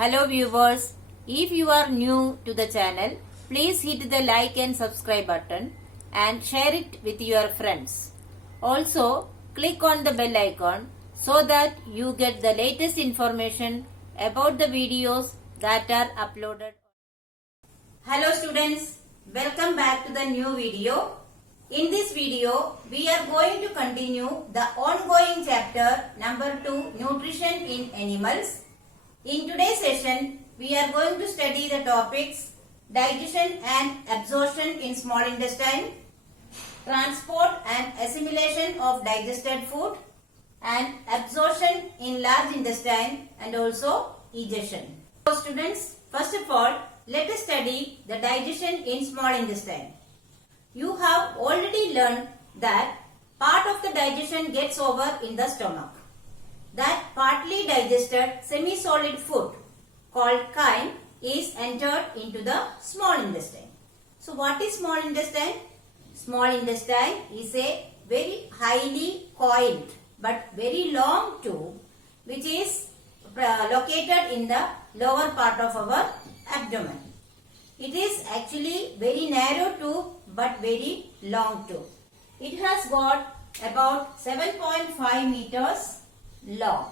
Hello viewers, if you are new to the channel, please hit the like and subscribe button and share it with your friends. Also, click on the bell icon so that you get the latest information about the videos that are uploaded. Hello students, welcome back to the new video. In this video, we are going to continue the ongoing chapter number 2, Nutrition in Animals. In today's session, we are going to study the topics digestion and absorption in small intestine, transport and assimilation of digested food, and absorption in large intestine and also egestion. So students, first of all, let us study the digestion in small intestine. You have already learned that part of the digestion gets over in the stomach. That partly digested semi-solid food called chyme is entered into the small intestine. So what is small intestine? Small intestine is a very highly coiled but very long tube which is located in the lower part of our abdomen. It is actually very narrow tube but very long tube. It has got about 7.5 meters long.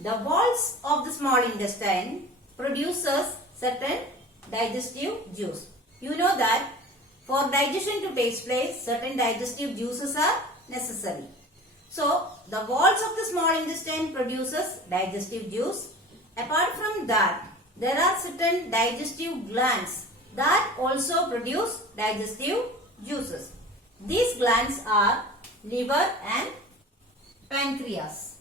The walls of the small intestine produces certain digestive juice. You know that for digestion to take place, certain digestive juices are necessary. So, the walls of the small intestine produces digestive juice. Apart from that, there are certain digestive glands that also produce digestive juices. These glands are liver and pancreas.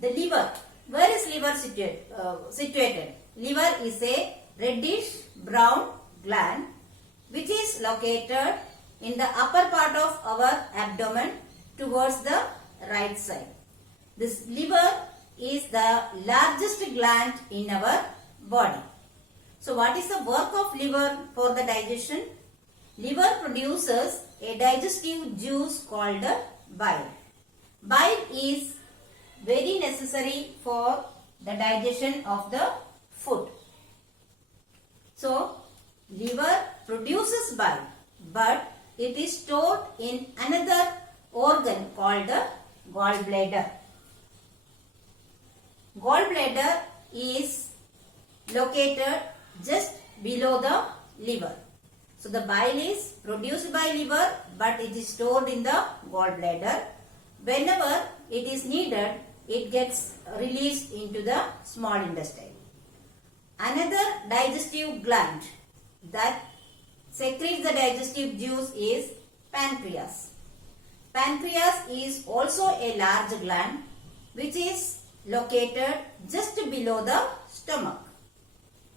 The liver. Where is liver situated? Liver is a reddish brown gland which is located in the upper part of our abdomen towards the right side. This liver is the largest gland in our body. So what is the work of liver for the digestion? Liver produces a digestive juice called bile. Bile is very necessary for the digestion of the food. So, liver produces bile, but it is stored in another organ called the gallbladder. Gallbladder is located just below the liver. So, the bile is produced by liver but it is stored in the gallbladder. Whenever it is needed, it gets released into the small intestine. Another digestive gland that secretes the digestive juice is pancreas. Pancreas is also a large gland which is located just below the stomach.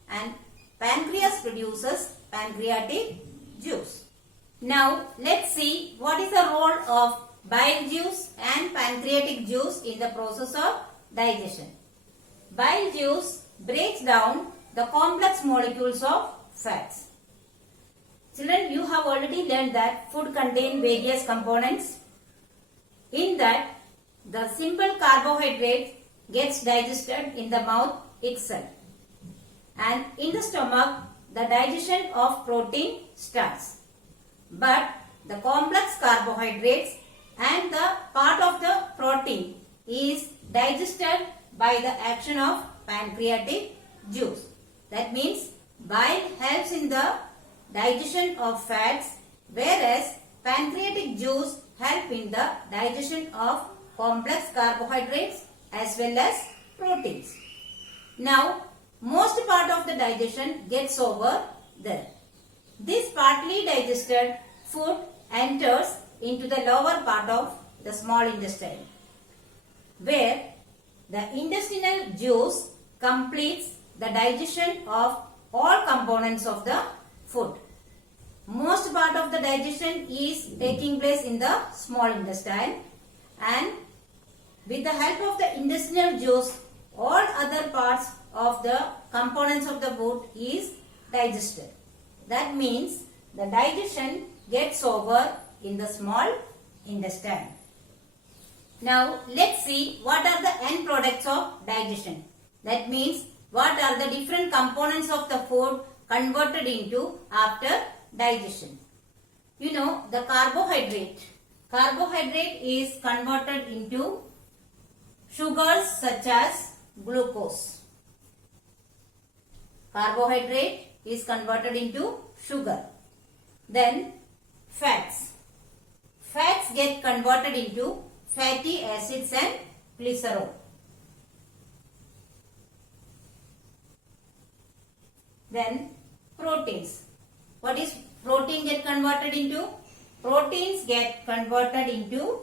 And pancreas produces pancreatic juice. Now let's see what is the role of bile juice and pancreatic juice in the process of digestion. Bile juice breaks down the complex molecules of fats. Children, you have already learned that food contains various components. In that, the simple carbohydrate gets digested in the mouth itself. And in the stomach, the digestion of protein starts. But the complex carbohydrates and the part of the protein is digested by the action of pancreatic juice. That means bile helps in the digestion of fats, whereas pancreatic juice helps in the digestion of complex carbohydrates as well as proteins. Now, most part of the digestion gets over there. This partly digested food enters into the lower part of the small intestine, where the intestinal juice completes the digestion of all components of the food. Most part of the digestion is taking place in the small intestine, and with the help of the intestinal juice, all other parts of the components of the food is digested. That means the digestion gets over in the small intestine. Now let's see what are the products of digestion. That means what are the different components of the food converted into after digestion. You know, the carbohydrate. Carbohydrate is converted into sugars such as glucose. Carbohydrate is converted into sugar. Then fats. Fats get converted into fatty acids and glycerol. Then proteins. What is protein get converted into? Proteins get converted into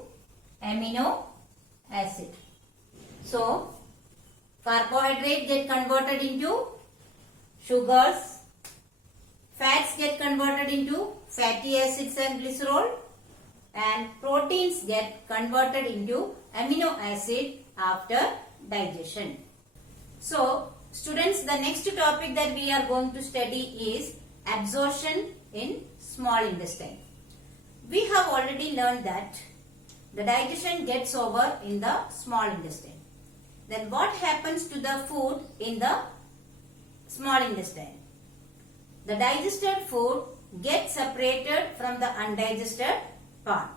amino acid. So, carbohydrate get converted into sugars. Fats get converted into fatty acids and glycerol. And proteins get converted into amino acid after digestion. So, students, the next topic that we are going to study is absorption in small intestine. We have already learned that the digestion gets over in the small intestine. Then what happens to the food in the small intestine? The digested food gets separated from the undigested part.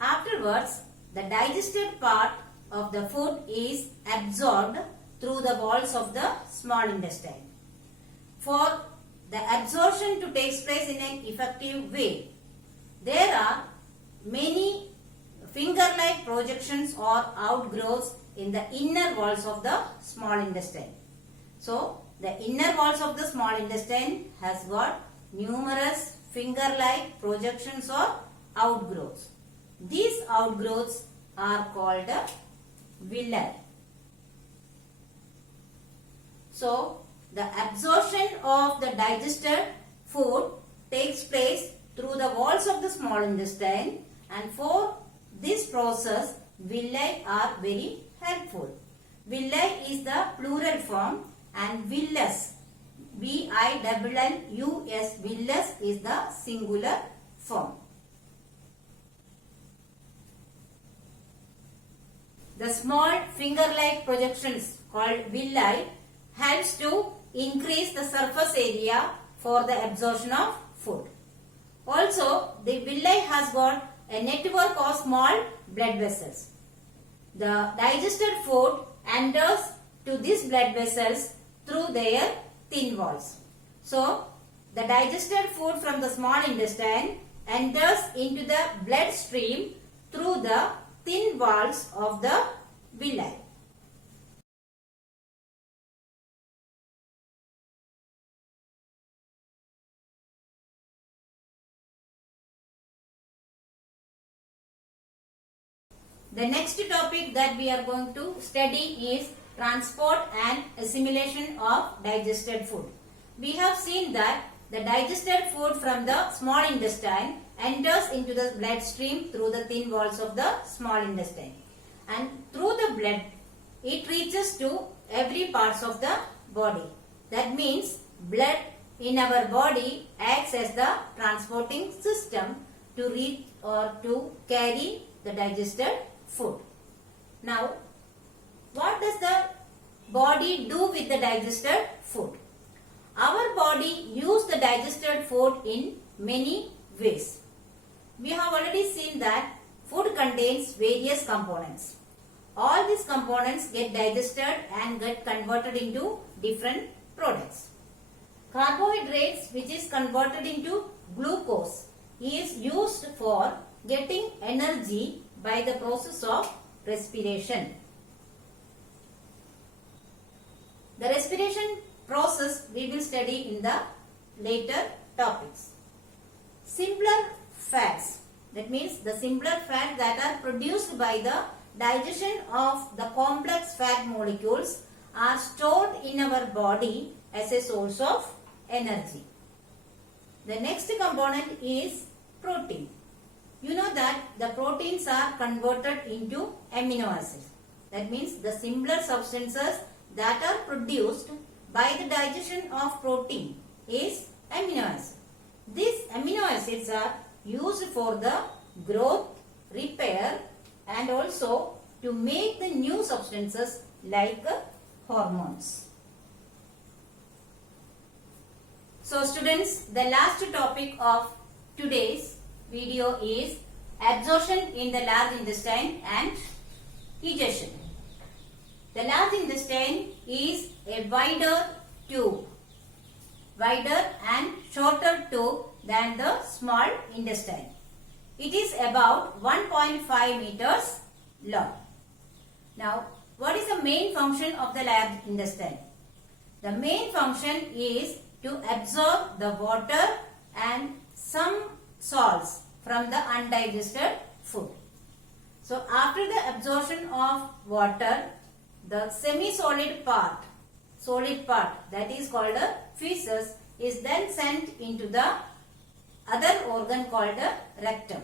Afterwards, the digested part of the food is absorbed through the walls of the small intestine. For the absorption to take place in an effective way, there are many finger-like projections or outgrowths in the inner walls of the small intestine. So, the inner walls of the small intestine has got numerous finger-like projections or outgrowths. These outgrowths are called villi. So, the absorption of the digested food takes place through the walls of the small intestine, and for this process, villi are very helpful. Villi is the plural form and villus, V-I-L-L-U-S, villus is the singular form. The small finger-like projections called villi helps to increase the surface area for the absorption of food. Also, the villi has got a network of small blood vessels. The digested food enters to these blood vessels through their thin walls. So, the digested food from the small intestine enters into the bloodstream through the thin walls of the villi. The next topic that we are going to study is transport and assimilation of digested food. We have seen that the digested food from the small intestine enters into the bloodstream through the thin walls of the small intestine, and through the blood it reaches to every parts of the body. That means blood in our body acts as the transporting system to reach or to carry the digested food. Now, what does the body do with the digested food? Our body uses the digested food in many ways. We have already seen that food contains various components. All these components get digested and get converted into different products. Carbohydrates, which is converted into glucose, is used for getting energy by the process of respiration. The respiration process we will study in the later topics. Simpler fats, that means the simpler fats that are produced by the digestion of the complex fat molecules, are stored in our body as a source of energy. The next component is protein. You know that the proteins are converted into amino acids. That means the simpler substances that are produced by the digestion of protein is amino acids. These amino acids are used for the growth, repair and also to make the new substances like hormones. So students, the last topic of today's video is absorption in the large intestine and egestion. The large intestine is a wider and shorter tube than the small intestine. It is about 1.5 meters long. Now, what is the main function of the large intestine? The main function is to absorb the water and some salts from the undigested food. So, after the absorption of water, the semi-solid part, that is called a feces, is then sent into the other organ called the rectum.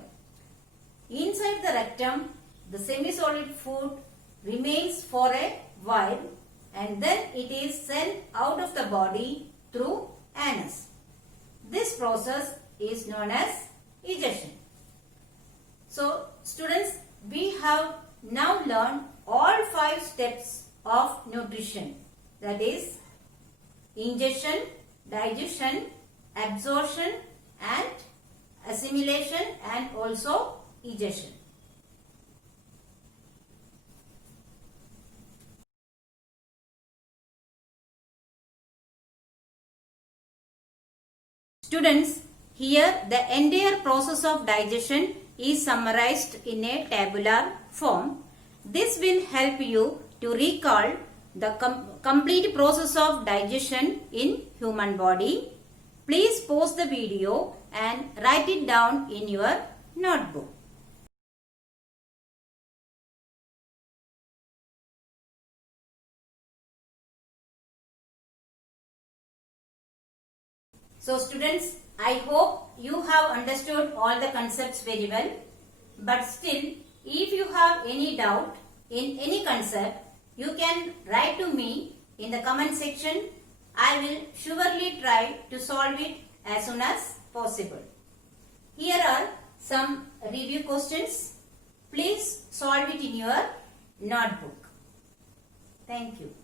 Inside the rectum, the semi-solid food remains for a while and then it is sent out of the body through anus. This process is known as egestion. So, students, we have now learned all 5 steps of nutrition, that is ingestion, digestion, absorption and assimilation and also egestion. Students, here the entire process of digestion is summarized in a tabular form. This will help you to recall the complete process of digestion in human body. Please pause the video and write it down in your notebook. So students, I hope you have understood all the concepts very well. But still, if you have any doubt in any concept, you can write to me in the comment section. I will surely try to solve it as soon as possible. Here are some review questions. Please solve it in your notebook. Thank you.